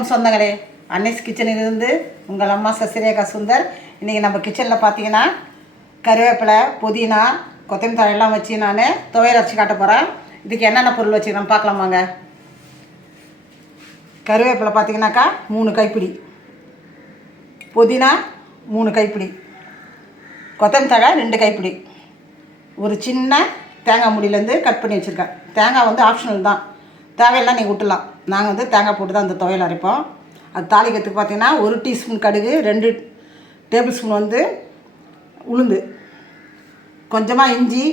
வணக்கம் சொந்தங்களே, அன்னைஸ் கிச்சனிலிருந்து உங்கள் அம்மா சசிரேகா சுந்தர். இன்றைக்கி நம்ம கிச்சனில் பார்த்தீங்கன்னா கருவேப்பிலை, புதினா, கொத்தமல்லி எல்லாம் வச்சு நான் துவையல் அரைச்சி காட்ட போகிறேன். இதுக்கு என்னென்ன பொருள் வச்சுக்கிறேன் பார்க்கலாமாங்க. கருவேப்பிலை பார்த்தீங்கன்னாக்கா 3 கைப்பிடி, புதினா 3 கைப்பிடி, கொத்தமல்லி 2 கைப்பிடி, ஒரு சின்ன தேங்காய் முடியிலேருந்து கட் பண்ணி வச்சுருக்கேன். தேங்காய் வந்து ஆப்ஷனல் தான், தேவையெல்லாம் நீங்கள் விட்டுலாம். நாங்கள் வந்து தேங்காய் போட்டு தான் அந்த துவையல் அரைப்போம். அது தாளிக்கிறதுக்கு பார்த்தீங்கன்னா 1 டீஸ்பூன் கடுகு, 2 டேபிள் ஸ்பூன் வந்து உளுந்து, கொஞ்சமாக இஞ்சி,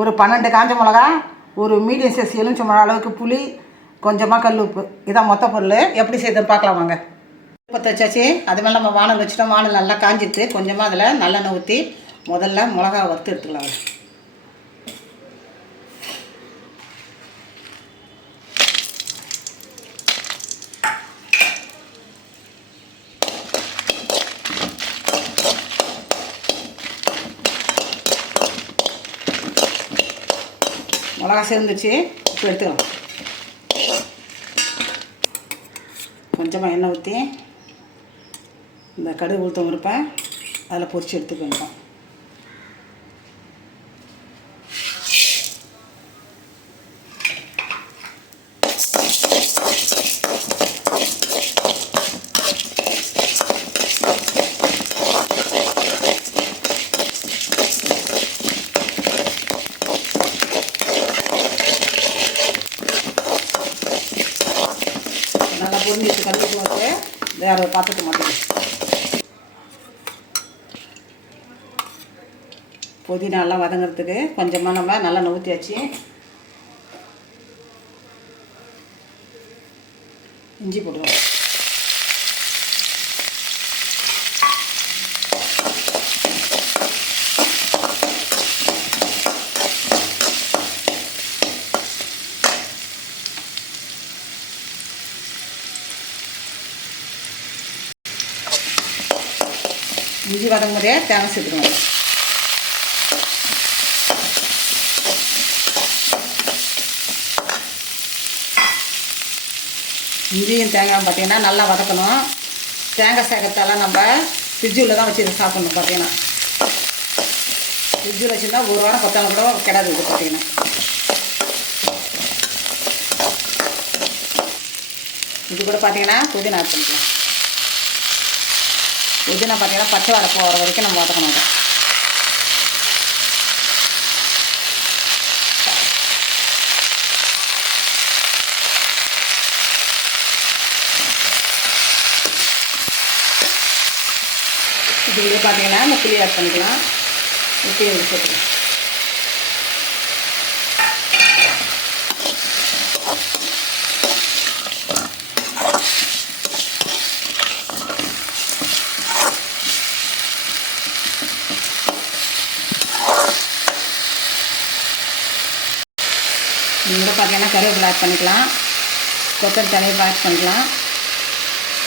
ஒரு 12 காஞ்ச மிளகா, ஒரு மீடியம் சைஸ் எலுமிச்சம்பழம் அளவுக்கு புளி, கொஞ்சமாக கல் உப்பு. இதான் மொத்த பொருள். எப்படி செய்யுதுன்னு பார்க்கலாம் வாங்க. பற்ற வச்சாச்சு. அது மேலே நம்ம வானல் வச்சுட்டோம். வானல் நல்லா காஞ்சிட்டு கொஞ்சமாக அதில் நல்லெண்ணெய் ஊற்றி முதல்ல மிளகா வறுத்து எடுத்துக்கலாம். மிளகா சேர்ந்துச்சு. இப்போ எடுத்துக்கலாம். கொஞ்சமாக எண்ணெய் ஊற்றி இந்த கடுகு உளுத்தம் இருப்பேன் அதில் பொரிச்சு எடுத்துக்க வேண்டாம். நல்லா பொரிஞ்சிட்டு கல்லுக்கு வச்சு வேறு பாத்திரத்தை மாற்றிடுச்சு. புதினாலாம் வதங்கிறதுக்கு கொஞ்சமாக நம்ம நல்லெண்ணெய் ஊற்றியாச்சு. இஞ்சி போடுவோம். இஞ்சி வதங்கும்போதே தேங்காய் சேர்த்துருவோம். இஞ்சியும் தேங்காய் பார்த்தீங்கன்னா நல்லா வதக்கணும். தேங்காய் சேர்க்கறதால நம்ம ஃப்ரிட்ஜில் தான் வச்சு சாப்பிட்ணும். பார்த்தீங்கன்னா ஃப்ரிட்ஜில் வச்சுருந்தா 1 வாரம் 10 நாள் கூட கிடாது. இது பார்த்தீங்கன்னா இது கூட பார்த்தீங்கன்னா புதினா ஆட் பண்ணிக்கலாம். புதினா பார்த்தீங்கன்னா பச்சை வாடை போகிற வரைக்கும் நம்ம வதக்கணும். இது பார்த்தீங்கன்னா இந்த புளி ஆட் பண்ணிக்கலாம். உப்பு சேர்த்துக்கலாம். இங்கே பார்த்தீங்கன்னா கருவேப்பிலை ஆட் பண்ணிக்கலாம். கொத்தமல்லி தழையை ஆட் பண்ணிக்கலாம்.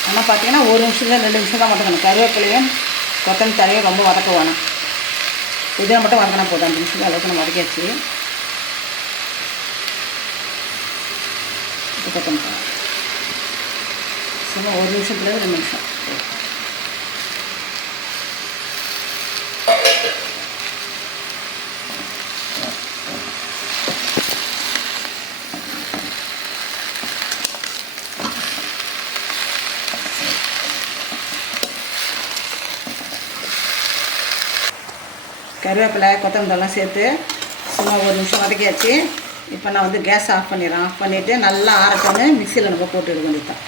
ஆனால் பார்த்தீங்கன்னா 1 நிமிஷத்துல 2 நிமிஷம் தான் வதக்கணும். கருவேப்பிலையும் கொத்தமல்லி தழையை ரொம்ப வதக்க வேணும். புதினா மட்டும் வதக்கினா போதும். 5 நிமிஷத்துக்கு அளவுக்கு நம்ம வதக்கியாச்சு. இப்போ கொத்தமல்லி சும்மா 1 நிமிஷத்துல 2 நிமிஷம். கருவேப்பிலை கொத்தமல்லாம் சேர்த்து சும்மா 1 நிமிஷம் வதக்கியாச்சு. இப்போ நான் வந்து கேஸ் ஆஃப் பண்ணிடுறேன். ஆஃப் பண்ணிவிட்டு நல்லா ஆறட்டோன்னு மிக்சியில் நம்ம போட்டு எடுக்க வேண்டியதான்.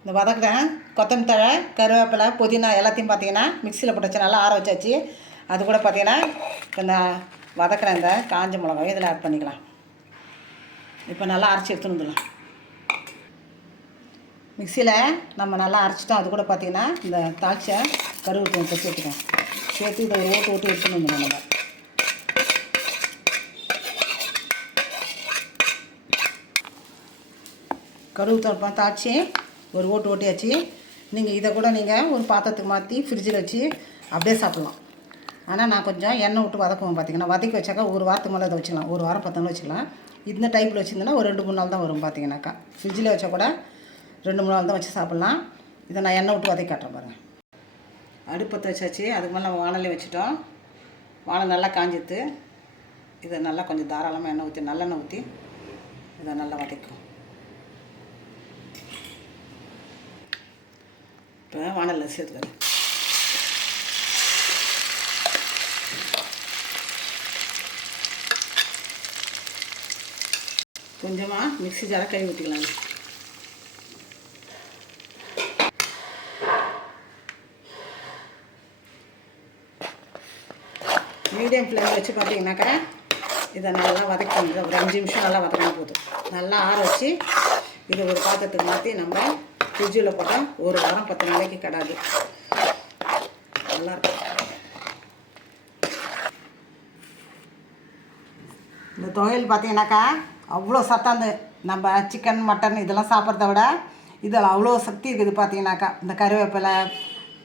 இந்த வதக்குறேன் கொத்தமல்லி தழை, கருவேப்பிலை, புதினா எல்லாத்தையும் பார்த்தீங்கன்னா மிக்சியில் போட்டு வச்சு நல்லா ஆற வச்சாச்சு. அது கூட பார்த்தீங்கன்னா இந்த வதக்குறேன் இந்த காஞ்ச மிளகாவை இதில் ஆட் பண்ணிக்கலாம். இப்போ நல்லா அரைச்சி எடுத்துன்னு வந்துடலாம். மிக்சியில் நம்ம நல்லா அரைச்சிட்டோம். அது கூட பார்த்தீங்கன்னா இந்த தாளிச்ச கருவேப்பிலை சேர்த்துக்கோம். சேர்த்து இதை ஓட்டு எடுத்துன்னு வந்துடும். நம்ம கருவேப்பிலை தாளிச்சு ஒரு ஓட்டியாச்சு. நீங்கள் இதை கூட நீங்கள் ஒரு பாத்திரத்துக்கு மாற்றி ஃப்ரிட்ஜில் வச்சு அப்படியே சாப்பிட்லாம். ஆனால் நான் கொஞ்சம் எண்ணெய் விட்டு வதக்குவோம். பார்த்திங்கன்னா வதக்கி வச்சாக்கா 1 வாரத்துக்கு மேலே இதை வச்சுக்கலாம். 1 வாரம் 10 நாள் வச்சுக்கலாம். இந்த டைப்பில் வச்சுருந்தோன்னா ஒரு 2-3 நாள் தான் வரும். பார்த்திங்கனாக்கா ஃப்ரிட்ஜில் வச்சா கூட 2-3 நாள் தான் வச்சு சாப்பிட்லாம். இதை நான் எண்ணெய் விட்டு வதக்கி காட்டுறேன் பாருங்கள். அடுப்பத்தை வச்சாச்சு. அதுக்கு மேலே நம்ம வானலே வச்சுட்டோம். வானல் நல்லா காஞ்சித்து. இதை நல்லா கொஞ்சம் தாராளமாக எண்ணெய் ஊற்றி நல்லெண்ணெய் ஊற்றி இதை நல்லா வதக்கும். இப்போ வானலில் சேர்த்துக்கிறேன். கொஞ்சமாக மிக்ஸி ஜாரை கழுவி ஊற்றிக்கலாம். மீடியம் ஃப்ளேமில் வச்சு பார்த்தீங்கன்னாக்கா இதை நல்லா வதக்கணும். ஒரு 5 நிமிஷம் நல்லா வதக்கினா போதும். நல்லா ஆற வச்சு இதை ஒரு பாத்திரத்துக்கு மாற்றி நம்ம ஃப்ரிட்ஜில் போட்டால் 1 வாரம் 10 நாளைக்கு கிடாது. நல்லாயிருக்கும். இந்த துவையல் பார்த்தீங்கன்னாக்கா அவ்வளோ சத்தாந்து. நம்ம சிக்கன் மட்டன் இதெல்லாம் சாப்பிட்றத விட இதில் அவ்வளோ சக்தி இருக்குது. பார்த்தீங்கன்னாக்கா இந்த கருவேப்பிலை,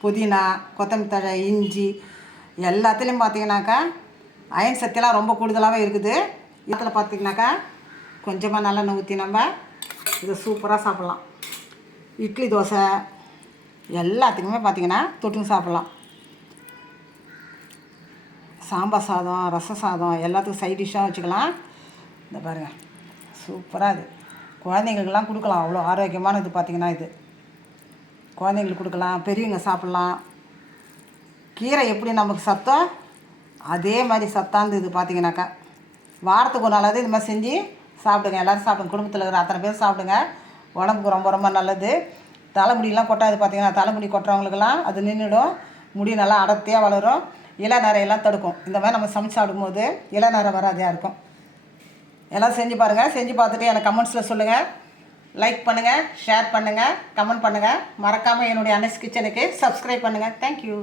புதினா, கொத்தமல்லி தழை, இஞ்சி எல்லாத்துலேயும் பார்த்தீங்கன்னாக்கா அயன் சக்தியெல்லாம் ரொம்ப கூடுதலாகவே இருக்குது. இதில் பார்த்தீங்கன்னாக்கா கொஞ்சமாக நல்லெண்ணெய் ஊற்றி நம்ம இதை சூப்பராக சாப்பிட்லாம். இட்லி, தோசை எல்லாத்துக்குமே பார்த்திங்கன்னா தொட்டுன்னு சாப்பிட்லாம். சாம்பார் சாதம், ரசம் சாதம் எல்லாத்துக்கும் சைட் டிஷ்ஷாக வச்சுக்கலாம். இந்த பாருங்கள் சூப்பராக இது குழந்தைங்களுக்கெல்லாம் கொடுக்கலாம். அவ்வளோ ஆரோக்கியமான இது பார்த்திங்கன்னா இது குழந்தைங்களுக்கு கொடுக்கலாம், பெரியவங்க சாப்பிட்லாம். கீரை எப்படி நமக்கு சத்தம் அதே மாதிரி சத்தாந்து இது பார்த்திங்கனாக்கா வாரத்துக்கு ஒரு நாளாவது இது மாதிரி செஞ்சு சாப்பிடுங்க. எல்லோரும் சாப்பிடுங்க. குடும்பத்தில் இருக்கிற அத்தனை பேர் சாப்பிடுங்க. உடம்புக்கு ரொம்ப ரொம்ப நல்லது. தலைமுடியெலாம் கொட்டாது. பார்த்திங்கன்னா தலைமுடி கொட்டுறவங்களுக்கெல்லாம் அது நின்றுடும். முடி நல்லா அடர்த்தியாக வளரும். இளநரையெல்லாம் தடுக்கும். இந்த மாதிரி நம்ம சமைச்சு சாப்பிடும்போது இளநரை வராதையாக இருக்கும். எல்லாம் செஞ்சு பாருங்கள். செஞ்சு பார்த்துட்டு எனக்கு கமெண்ட்ஸில் சொல்லுங்கள். லைக் பண்ணுங்கள், ஷேர் பண்ணுங்கள், கமெண்ட் பண்ணுங்கள். மறக்காமல் என்னுடைய அனஸ் கிச்சனுக்கு சப்ஸ்கிரைப் பண்ணுங்கள். தேங்க்யூ.